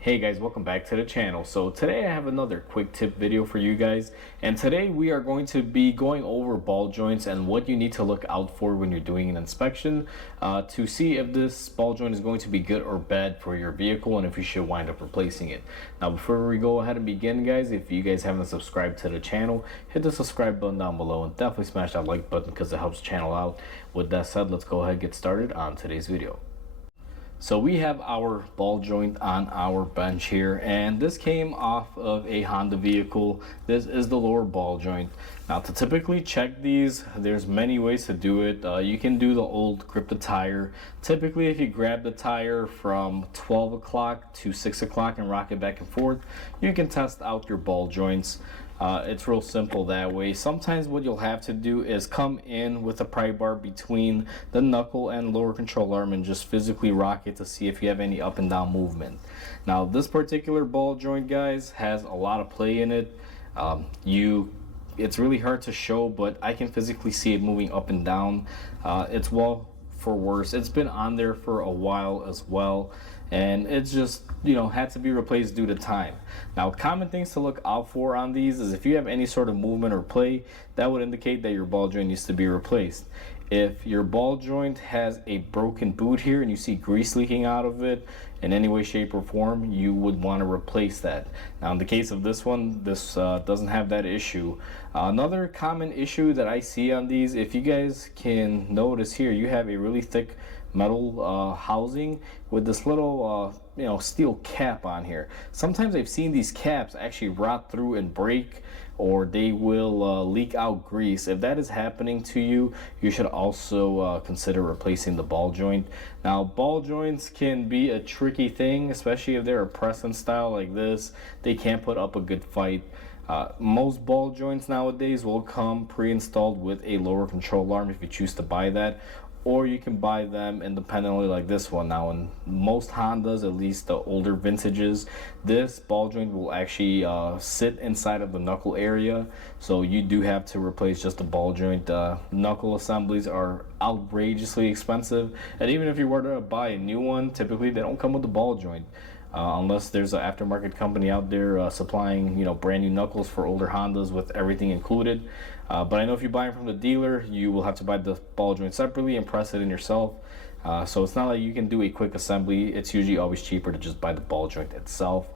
Hey guys, welcome back to the channel. So today I have another quick tip video for you guys, and today we are going to be going over ball joints and what you need to look out for when you're doing an inspection to see if this ball joint is going to be good or bad for your vehicle and if you should wind up replacing it. Now before we go ahead and begin, guys, if you guys haven't subscribed to the channel, hit the subscribe button down below and definitely smash that like button because it helps the channel out. With that said, let's go ahead and get started on today's video. So we have our ball joint on our bench here, and this came off of a Honda vehicle. This is the lower ball joint. Now to typically check these, there's many ways to do it. You can do the old grip the tire. Typically if you grab the tire from 12 o'clock to 6 o'clock and rock it back and forth, you can test out your ball joints. It's real simple that way. Sometimes what you'll have to do is come in with a pry bar between the knuckle and lower control arm and just physically rock it to see if you have any up and down movement. Now this particular ball joint, guys, has a lot of play in it. It's really hard to show, but I can physically see it moving up and down. It's well for worse. It's been on there for a while as well, and it's just, you know, had to be replaced due to time. Now common things to look out for on these is if you have any sort of movement or play, that would indicate that your ball joint needs to be replaced. If your ball joint has a broken boot here and you see grease leaking out of it in any way, shape, or form, you would want to replace that. Now in the case of this one, this doesn't have that issue. Another common issue that I see on these, if you guys can notice here, you have a really thick metal housing with this little steel cap on here. Sometimes I've seen these caps actually rot through and break, or they will leak out grease. If that is happening to you, you should also consider replacing the ball joint. Now ball joints can be a tricky thing, especially if they're a press-in style like this. They can't put up a good fight. Most ball joints nowadays will come pre-installed with a lower control arm if you choose to buy that, or you can buy them independently like this one. Now in most Hondas, at least the older vintages, this ball joint will actually sit inside of the knuckle area, so you do have to replace just the ball joint. Knuckle assemblies are outrageously expensive, and even if you were to buy a new one, typically they don't come with the ball joint. Unless there's an aftermarket company out there supplying, brand new knuckles for older Hondas with everything included. But I know if you buy them from the dealer, you will have to buy the ball joint separately and press it in yourself. So it's not like you can do a quick assembly. It's usually always cheaper to just buy the ball joint itself,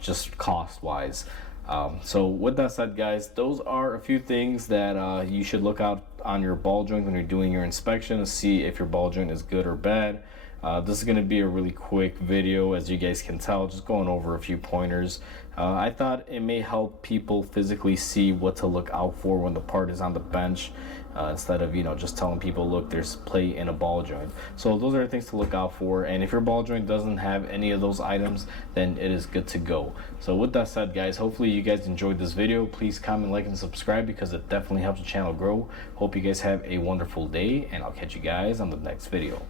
just cost wise. So with that said, guys, those are a few things that you should look out on your ball joint when you're doing your inspection to see if your ball joint is good or bad. This is going to be a really quick video, as you guys can tell, just going over a few pointers. I thought it may help people physically see what to look out for when the part is on the bench, instead of just telling people, look, there's play in a ball joint. So those are the things to look out for, and if your ball joint doesn't have any of those items, then it is good to go. So with that said, guys, hopefully you guys enjoyed this video. Please comment, like, and subscribe because it definitely helps the channel grow. Hope you guys have a wonderful day, and I'll catch you guys on the next video.